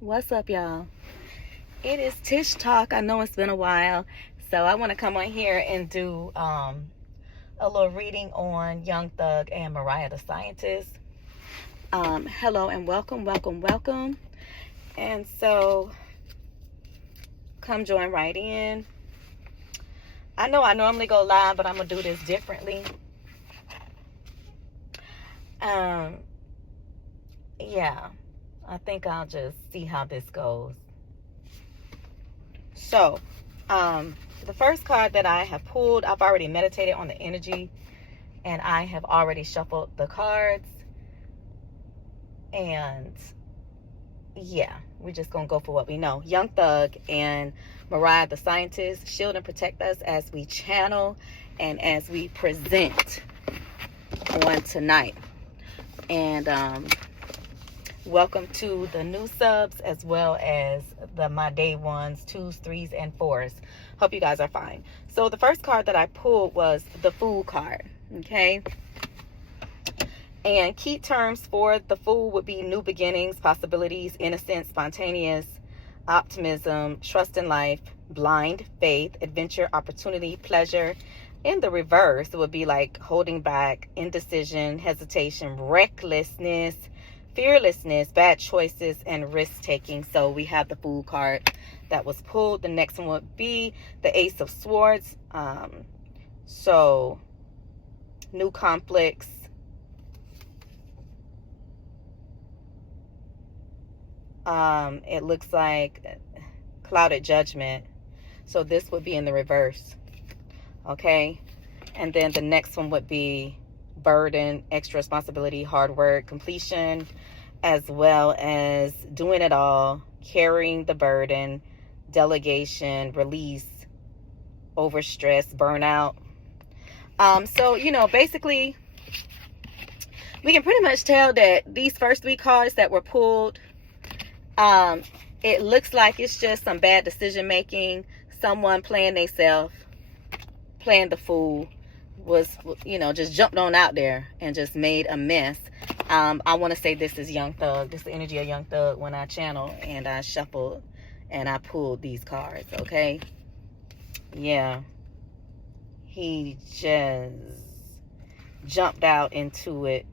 What's up, y'all? It is Tish Talk. I know it's been a while, so I want to come on here and do a little reading on Young Thug and Mariah the Scientist. Hello and welcome. And so, come join right in. I know I normally go live, but I'm gonna do this differently. Yeah, I think I'll just see how this goes. So, the first card that I have pulled, I've already meditated on the energy, and I have already shuffled the cards. And yeah, we're just gonna go for what we know. Young Thug and Mariah the Scientist, shield and protect us as we channel and as we present on tonight. And welcome to the new subs as well as my day ones, 2s, 3s, and 4s. Hope you guys are fine. So the first card that I pulled was the Fool card. Okay. And key terms for the Fool would be new beginnings, possibilities, innocence, spontaneous, optimism, trust in life, blind faith, adventure, opportunity, pleasure. In the reverse, it would be like holding back, indecision, hesitation, recklessness, fearlessness, bad choices, and risk-taking. So we have the Fool card that was pulled. The next one would be the Ace of Swords. So new conflicts, it looks like clouded judgment. So this would be in the reverse. Okay. And then the next one would be burden, extra responsibility, hard work, completion, as well as doing it all, carrying the burden, delegation, release, overstress, burnout. So, you know, basically, we can pretty much tell that these first 3 cards that were pulled, it looks like it's just some bad decision making, someone playing themselves, playing the fool, was, you know, just jumped on out there and just made a mess. I want to say this is Young Thug. This is the energy of Young Thug when I channel and I shuffled and I pulled these cards, okay? Yeah. He just jumped out into it,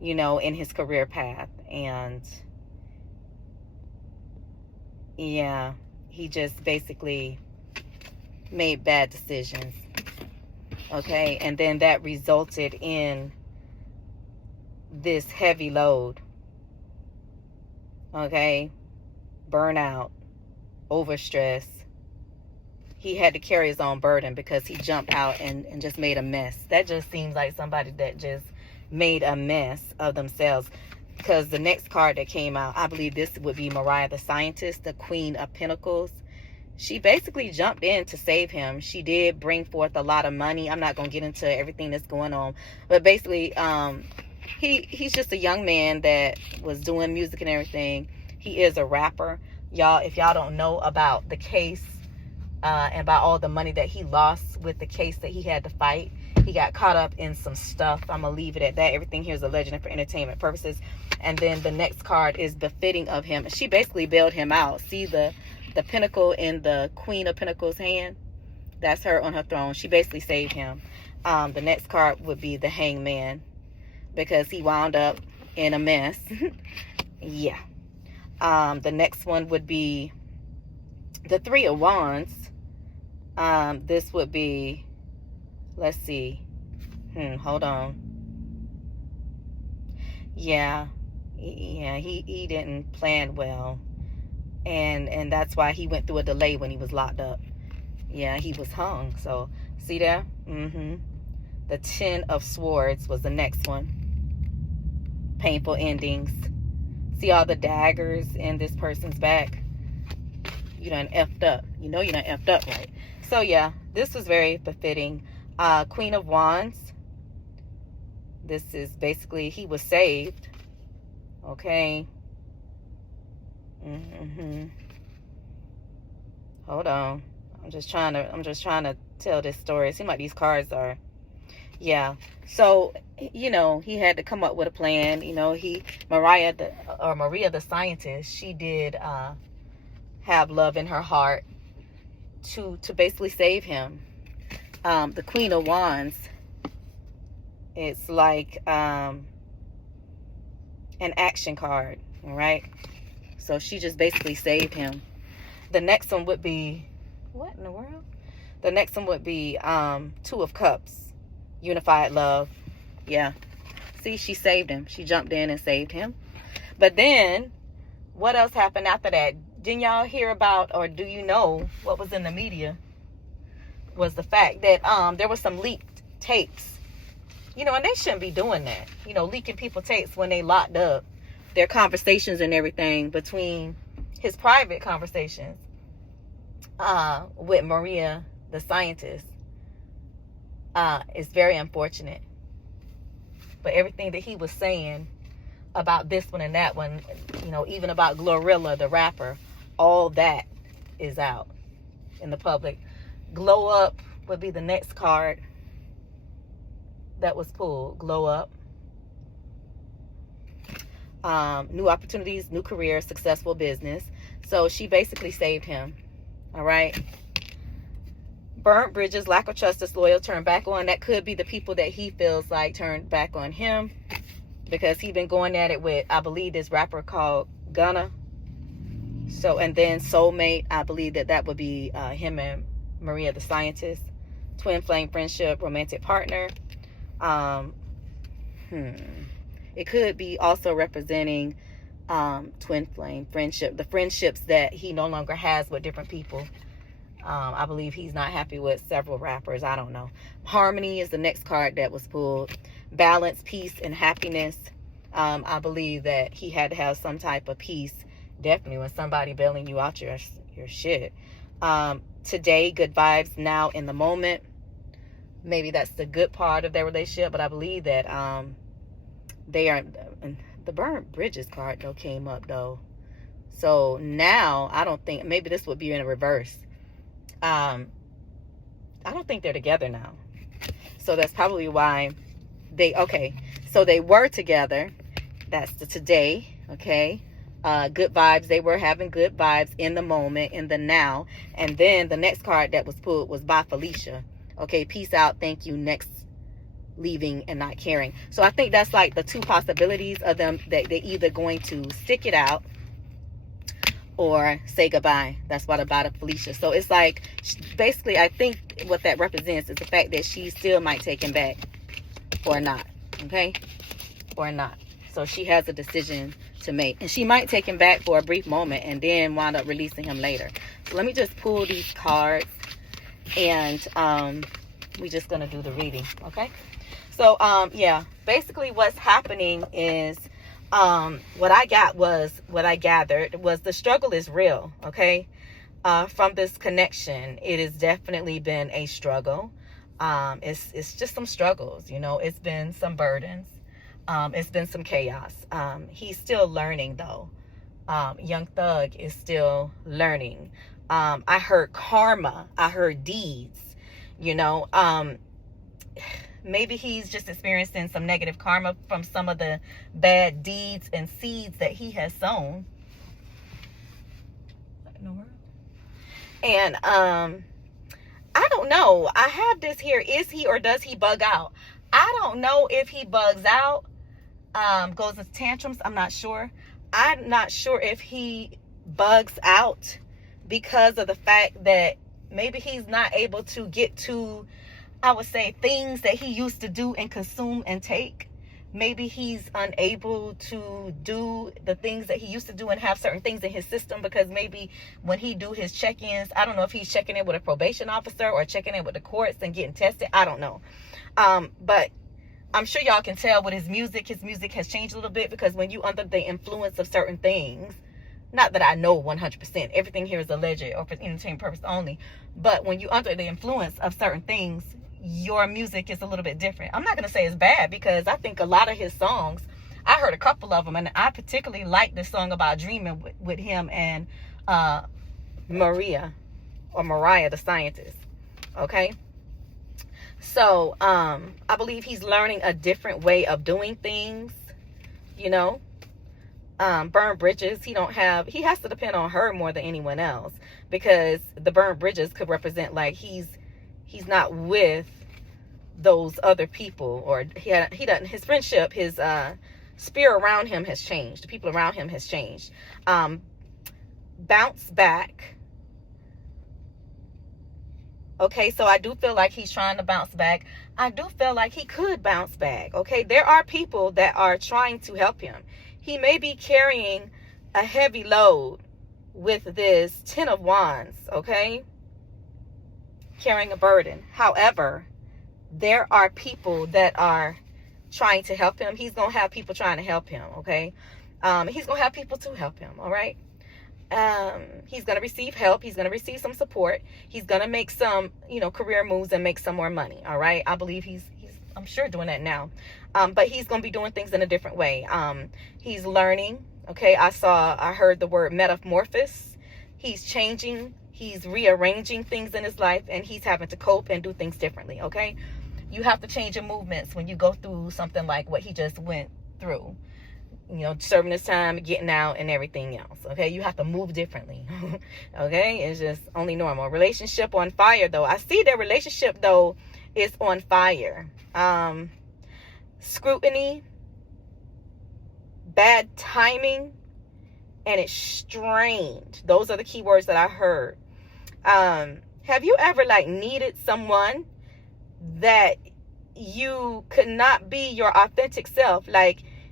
you know, in his career path. And yeah, he just basically made bad decisions. Okay, and then that resulted in this heavy load. Okay, burnout, overstress. He had to carry his own burden because he jumped out and just made a mess. That just seems like somebody that just made a mess of themselves. Because the next card that came out, I believe this would be Mariah the Scientist, the Queen of Pentacles. She basically jumped in to save him. She did bring forth a lot of money. I'm not going to get into everything that's going on. But basically, he's just a young man that was doing music and everything. He is a rapper. Y'all, if y'all don't know about the case and about all the money that he lost with the case that he had to fight, he got caught up in some stuff. I'm going to leave it at that. Everything here is a legend for entertainment purposes. And then the next card is befitting of him. She basically bailed him out. See the pentacle in the Queen of Pentacles hand? That's her on her throne. She basically saved him. The next card would be the Hangman because he wound up in a mess. Yeah. The next one would be the Three of Wands. This would be, let's see. Hold on. Yeah. He didn't plan well. And that's why he went through a delay when he was locked up. Yeah, he was hung. So, see there? The 10 of Swords was the next one. Painful endings. See all the daggers in this person's back? You done effed up. You know you done effed up, right? So, yeah, this was very befitting. Queen of Wands. This is basically, he was saved. Okay. Hold on. I'm just trying to tell this story. It seems like these cards are, Yeah. So, you know, he had to come up with a plan. You know, Maria the scientist, she did have love in her heart to basically save him. The Queen of Wands, it's like an action card, all right? So she just basically saved him. The next one would be, what in the world? The next one would be Two of Cups. Unified love. Yeah. See, she saved him. She jumped in and saved him. But then, what else happened after that? Didn't y'all hear about, or do you know what was in the media? Was the fact that there was some leaked tapes. You know, and they shouldn't be doing that. You know, leaking people tapes when they locked up. Their conversations and everything, between his private conversations with Mariah the scientist. Is very unfortunate. But everything that he was saying about this one and that one, you know, even about Glorilla, the rapper, all that is out in the public. Glow Up would be the next card that was pulled. Glow Up. New opportunities, new career, successful business. So she basically saved him. All right. Burnt bridges, lack of trust, disloyal, turn back on. That could be the people that he feels like turned back on him, because he been going at it with, I believe, this rapper called Gunna. So, and then soulmate, I believe that would be him and Mariah the scientist. Twin flame friendship, romantic partner. It could be also representing twin flame friendship, the friendships that he no longer has with different people. I believe he's not happy with several rappers. I don't know. Harmony is the next card that was pulled. Balance, peace, and happiness. I believe that he had to have some type of peace. Definitely when somebody bailing you out your shit. Today, good vibes, now in the moment. Maybe that's the good part of their relationship. But I believe that they are... The burnt bridges card, though, came up, though. So now, I don't think... Maybe this would be in a reverse. I don't think they're together now. So that's probably why so they were together. That's the today. Okay. Good vibes. They were having good vibes in the moment, in the now. And then the next card that was pulled was by Felicia. Okay. Peace out. Thank you. Next. Leaving and not caring. So I think that's like the two possibilities of them, that they're either going to stick it out or say goodbye. That's what about Felicia. So it's like, basically, I think what that represents is the fact that she still might take him back or not. Okay? Or not. So she has a decision to make. And she might take him back for a brief moment and then wind up releasing him later. So let me just pull these cards, and we're just going to do the reading. Okay? So, yeah. Basically, what's happening is, what I gathered was the struggle is real. Okay. From this connection, it has definitely been a struggle. It's just some struggles, you know, it's been some burdens. It's been some chaos. He's still learning though. Young Thug is still learning. I heard karma. I heard deeds, you know, maybe he's just experiencing some negative karma from some of the bad deeds and seeds that he has sown. And I don't know. I have this here. Is he or does he bug out? I don't know if he bugs out, goes into tantrums. I'm not sure. I'm not sure if he bugs out because of the fact that maybe he's not able to get to, I would say, things that he used to do and consume and take. Maybe he's unable to do the things that he used to do and have certain things in his system, because maybe when he do his check-ins, I don't know if he's checking in with a probation officer or checking in with the courts and getting tested. I don't know. But I'm sure y'all can tell with his music has changed a little bit, because when you under the influence of certain things, not that I know 100%, everything here is alleged or for entertainment purpose only, but when you under the influence of certain things, your music is a little bit different. I'm not going to say it's bad, because I think a lot of his songs, I heard a couple of them, and I particularly like this song about dreaming with him and Mariah the scientist. Okay. So I believe he's learning a different way of doing things, you know. Burn bridges, he has to depend on her more than anyone else, because the burned bridges could represent like he's not with those other people, or he doesn't, his friendship, his sphere around him has changed, the people around him has changed. Bounce back. Okay, so I do feel like he's trying to bounce back. I do feel like he could bounce back. Okay, there are people that are trying to help him. He may be carrying a heavy load with this 10 of Wands, okay? Carrying a burden. However, there are people that are trying to help him. He's going to have people trying to help him, okay? He's going to have people to help him, all right? He's going to receive help. He's going to receive some support. He's going to make some, career moves and make some more money. All right. I believe he's I'm sure doing that now. But he's going to be doing things in a different way. He's learning. Okay. I heard the word metamorphosis. He's changing. He's rearranging things in his life, and he's having to cope and do things differently. Okay. You have to change your movements when you go through something like what he just went through. Serving his time, getting out, and everything else. Okay, you have to move differently. Okay, it's just only normal. Relationship on fire, though. I see their relationship, though, is on fire. Scrutiny, bad timing, and it's strained. Those are the key words that I heard. Have you ever needed someone that you could not be your authentic self?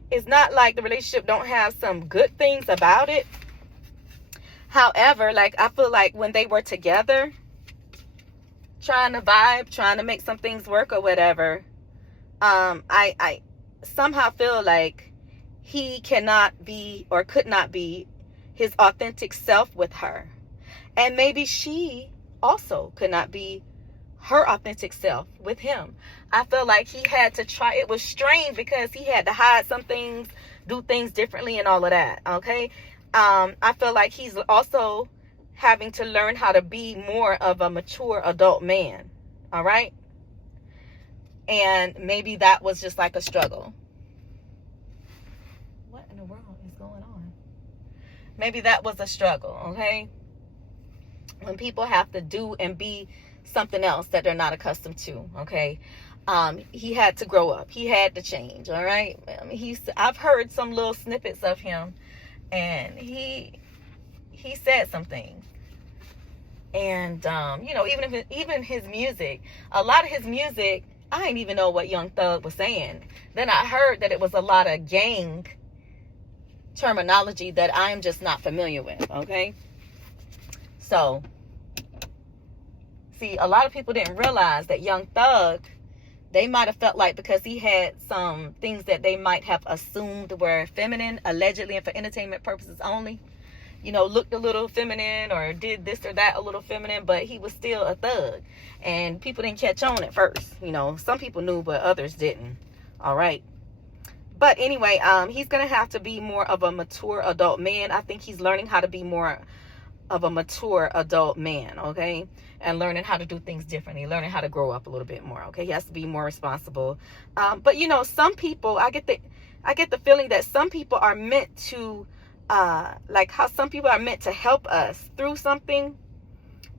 It's not like the relationship don't have some good things about it. However, I feel like when they were together, trying to vibe, trying to make some things work or whatever, I somehow feel like he cannot be or could not be his authentic self with her. And maybe she also could not be her authentic self with him. I feel like he had to try. It was strange because he had to hide some things, do things differently, and all of that. Okay. I feel like he's also having to learn how to be more of a mature adult man. All right. And maybe that was just like a struggle. What in the world is going on? Maybe that was a struggle. Okay. When people have to do and be something else that they're not accustomed to. Okay. He had to grow up. He had to change. All right. I've heard some little snippets of him, and he said some things. And even his music, a lot of his music, I didn't even know what Young Thug was saying. Then I heard that it was a lot of gang terminology that I'm just not familiar with. Okay. So, see, a lot of people didn't realize that Young Thug, they might have felt like because he had some things that they might have assumed were feminine, allegedly, and for entertainment purposes only, looked a little feminine or did this or that a little feminine, but he was still a thug. And people didn't catch on at first. Some people knew, but others didn't. All right. But anyway, he's going to have to be more of a mature adult man. I think he's learning how to be more of a mature adult man, okay? And learning how to do things differently, learning how to grow up a little bit more, okay? He has to be more responsible. But some people, I get the feeling that some people are meant to, like how some people are meant to help us through something,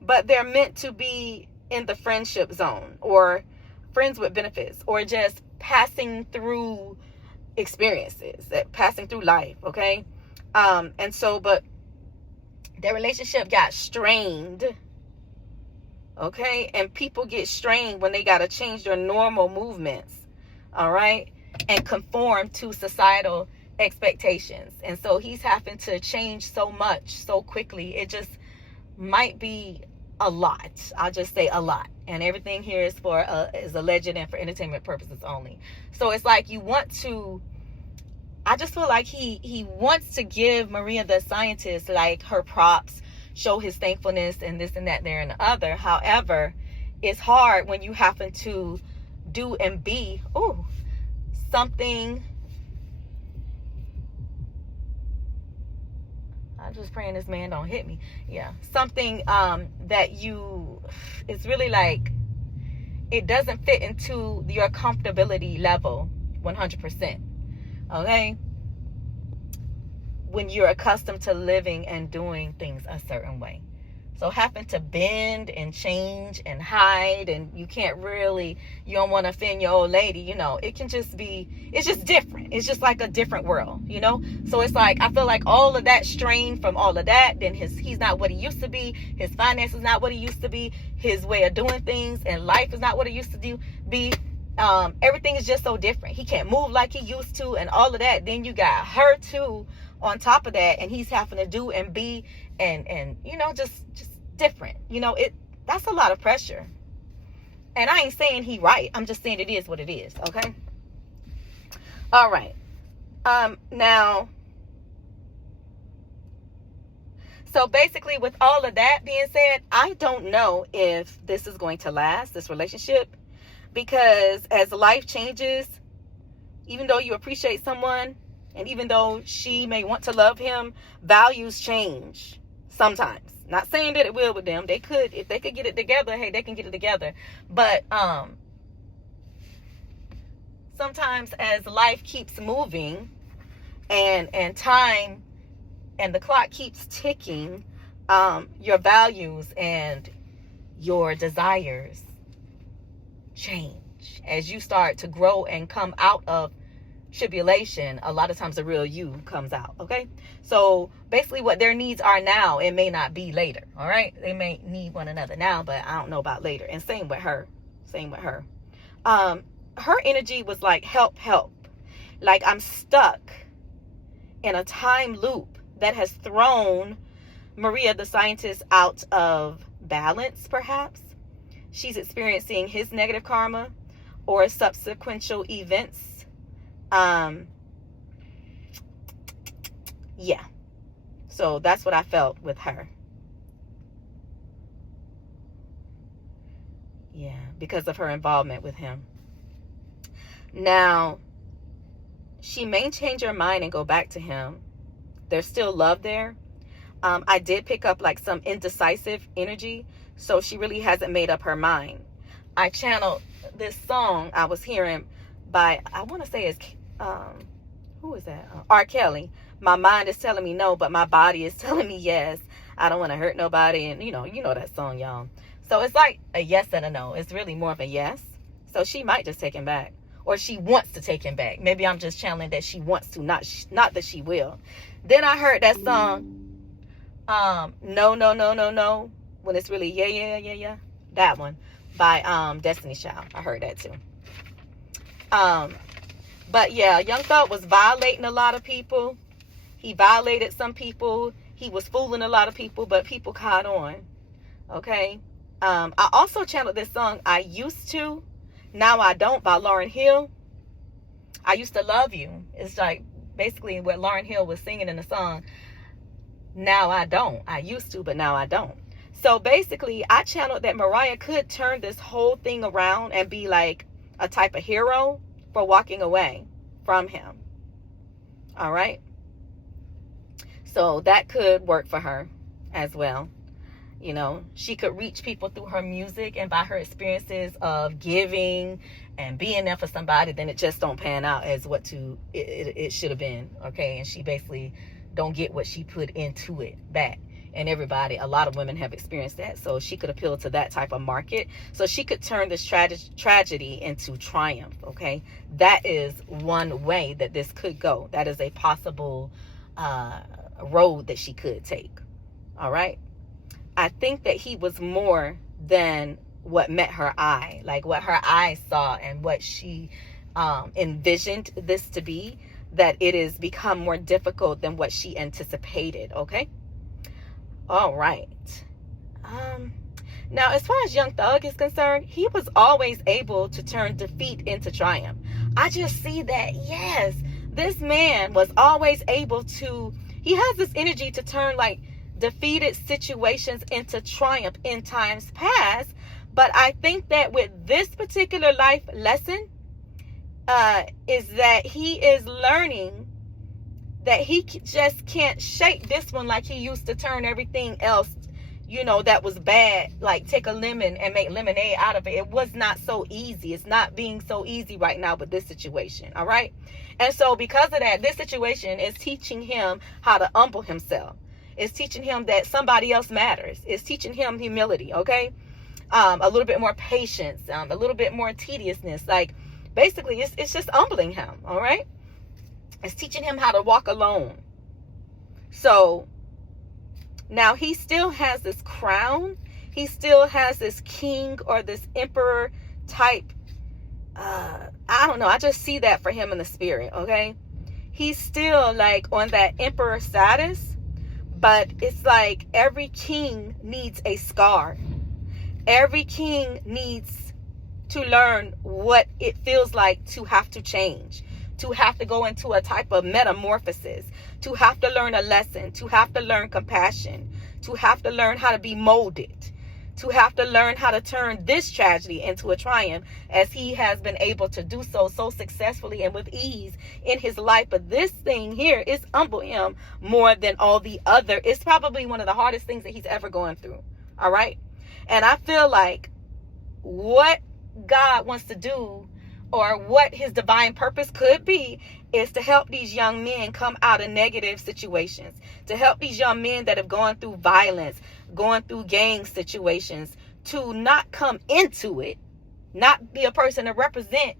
but they're meant to be in the friendship zone or friends with benefits or just passing through experiences, passing through life, okay? But their relationship got strained, okay? And people get strained when they got to change their normal movements, all right? And conform to societal expectations. And so he's having to change so much so quickly. It just might be a lot. I'll just say a lot. And everything here is is alleged and for entertainment purposes only. So it's like I just feel like he wants to give Mariah the scientist her props, show his thankfulness and this and that, there and the other. However, it's hard when you happen to do and be something. I'm just praying this man don't hit me. Yeah, something that it's really it doesn't fit into your comfortability level 100%. Okay? When you're accustomed to living and doing things a certain way. So having to bend and change and hide, and you don't want to offend your old lady, it can just be, it's just different. It's just like a different world, So it's like, I feel like all of that strain from all of that, then he's not what he used to be. His finances is not what he used to be. His way of doing things and life is not what it used to be. Everything is just so different. He can't move like he used to and all of that. Then you got her too on top of that, and he's having to do and be and just different. That's a lot of pressure. And I ain't saying he right. I'm just saying it is what it is. Okay. All right. Now, so basically with all of that being said, I don't know if this is going to last, this relationship, because as life changes, even though you appreciate someone, and even though she may want to love him, values change sometimes. Not saying that it will with them. They could, if they could get it together, hey, they can get it together. But sometimes as life keeps moving and time and the clock keeps ticking, your values and your desires change. As you start to grow and come out of tribulation, a lot of times the real you comes out. Okay, so basically what their needs are now, it may not be later. All right, they may need one another now, but I don't know about later. And same with her. Her energy was like help, like I'm stuck in a time loop that has thrown Mariah the scientist out of balance. Perhaps she's experiencing his negative karma or subsequent events. Yeah. So that's what I felt with her. Yeah, because of her involvement with him. Now, she may change her mind and go back to him. There's still love there. I did pick up like some indecisive energy, so she really hasn't made up her mind. I channeled this song I was hearing by, I want to say it's who is that? R. Kelly. My mind is telling me no, but my body is telling me yes. I don't want to hurt nobody. And you know that song, y'all. So it's like a yes and a no. It's really more of a yes. So she might just take him back, or she wants to take him back. Maybe I'm just channeling that she wants to, not that she will. Then I heard that song, no, when it's really yeah. That one by Destiny's Child. I heard that too. But yeah, Young Thug was violating a lot of people. He violated some people. He was fooling a lot of people, but people caught on. Okay. I also channeled this song, I Used To, Now I Don't, by Lauryn Hill. I used to love you. It's like basically what Lauryn Hill was singing in the song. Now I don't. I used to, but now I don't. So basically, I channeled that Mariah could turn this whole thing around and be like a type of hero for walking away from him. All right. So that could work for her as well. She could reach people through her music and by her experiences of giving and being there for somebody, then it just don't pan out as what it should have been. Okay. And she basically don't get what she put into it back. And a lot of women have experienced that. So she could appeal to that type of market. So she could turn this tragedy into triumph. Okay. That is one way that this could go. That is a possible road that she could take. All right. I think that he was more than what met her eye, like what her eyes saw and what she envisioned this to be, that it has become more difficult than what she anticipated. Okay. All right. Now, as far as Young Thug is concerned, he was always able to turn defeat into triumph. I just see that, yes, this man was always able to, he has this energy to turn like defeated situations into triumph in times past. But I think that with this particular life lesson, is that he is learning that he just can't shake this one like he used to turn everything else that was bad, like take a lemon and make lemonade out of it. It was not so easy. It's not being so easy right now with this situation. All right. And so because of that, this situation is teaching him how to humble himself. It's teaching him that somebody else matters. It's teaching him humility. Okay. A little bit more patience, a little bit more tediousness. Like basically it's just humbling him. All right. It's teaching him how to walk alone. So now he still has this crown. He still has this king or this emperor type. I don't know. I just see that for him in the spirit. Okay. He's still like on that emperor status, but it's like every king needs a scar. Every king needs to learn what it feels like to have to change, to have to go into a type of metamorphosis, to have to learn a lesson, to have to learn compassion, to have to learn how to be molded, to have to learn how to turn this tragedy into a triumph, as he has been able to do so successfully and with ease in his life. But this thing here is humble him more than all the other. It's probably one of the hardest things that he's ever gone through. All right. And I feel like what God wants to do, or what his divine purpose could be, is to help these young men come out of negative situations, to help these young men that have gone through violence, going through gang situations, to not come into it, not be a person to represent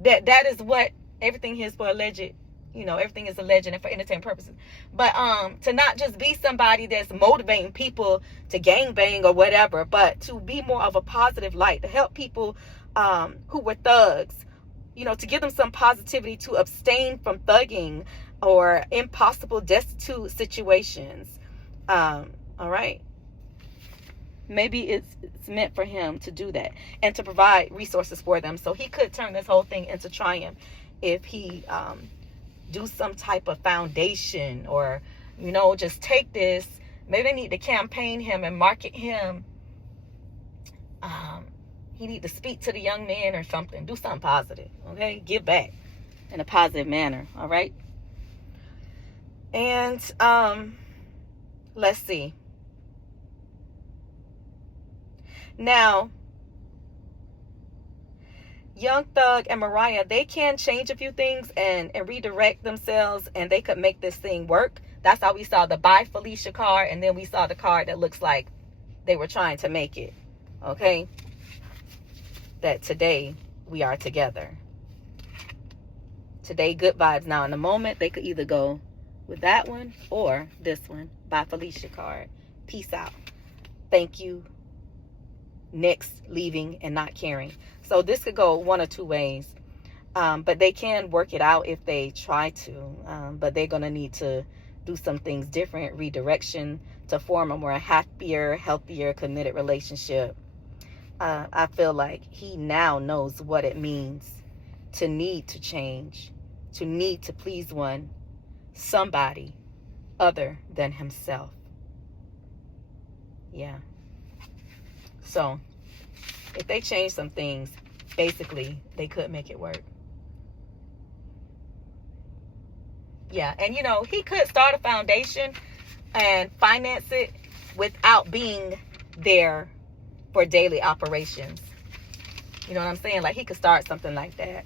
that is what everything is for alleged, everything is alleged and for entertainment purposes. But to not just be somebody that's motivating people to gangbang or whatever, but to be more of a positive light, to help people who were thugs, to give them some positivity, to abstain from thugging or impossible destitute situations. All right. Maybe it's meant for him to do that and to provide resources for them. So he could turn this whole thing into triumph if he do some type of foundation, or, just take this. Maybe they need to campaign him and market him. He need to speak to the young man or something. Do something positive. Okay. Give back in a positive manner. All right. And let's see. Now, Young Thug and Mariah, they can change a few things and redirect themselves, and they could make this thing work. That's how we saw the Bye Felicia card, and then we saw the card that looks like they were trying to make it. Okay? That today we are together. Today, good vibes. Now, in the moment, they could either go with that one or this one. Bye Felicia card. Peace out. Thank you. Next, leaving and not caring. So this could go one or two ways, but they can work it out if they try to, but they're going to need to do some things different, redirection, to form a more happier, healthier, committed relationship. I feel like he now knows what it means to need to change, to need to please somebody other than himself. Yeah. So, if they change some things, basically, they could make it work. Yeah, and he could start a foundation and finance it without being there for daily operations. You know what I'm saying? Like, he could start something like that.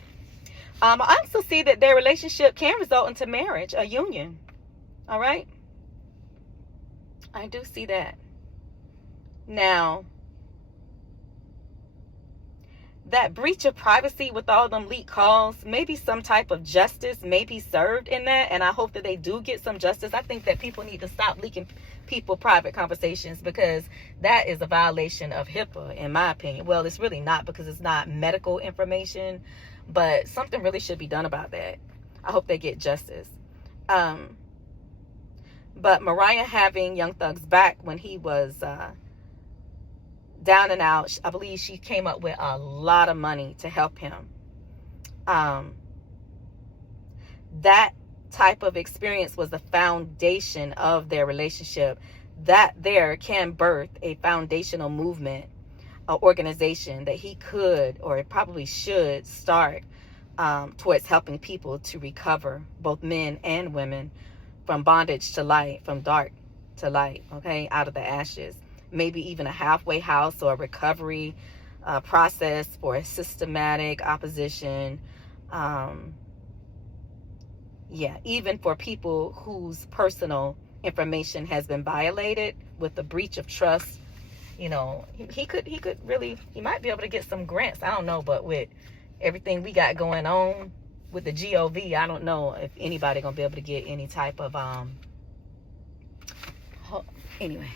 I also see that their relationship can result into marriage, a union. All right? I do see that. Now, that breach of privacy with all them leaked calls, maybe some type of justice may be served in that, and I hope that they do get some justice. I think that people need to stop leaking people private conversations, because that is a violation of HIPAA, in my opinion. Well, it's really not, because it's not medical information, but something really should be done about that. I hope they get justice. But Mariah having Young Thug's back when he was down and out, I believe she came up with a lot of money to help him. That type of experience was the foundation of their relationship. That there can birth a foundational movement, an organization that he could, or probably should, start towards helping people to recover, both men and women, from bondage to light, from dark to light, okay, out of the ashes. maybe even a halfway house or a recovery process for a systematic opposition. Yeah, even for people whose personal information has been violated with a breach of trust. You know, he could really, he might be able to get some grants. I don't know, but with everything we got going on with the GOV, I don't know if anybody gonna be able to get any type of anyway.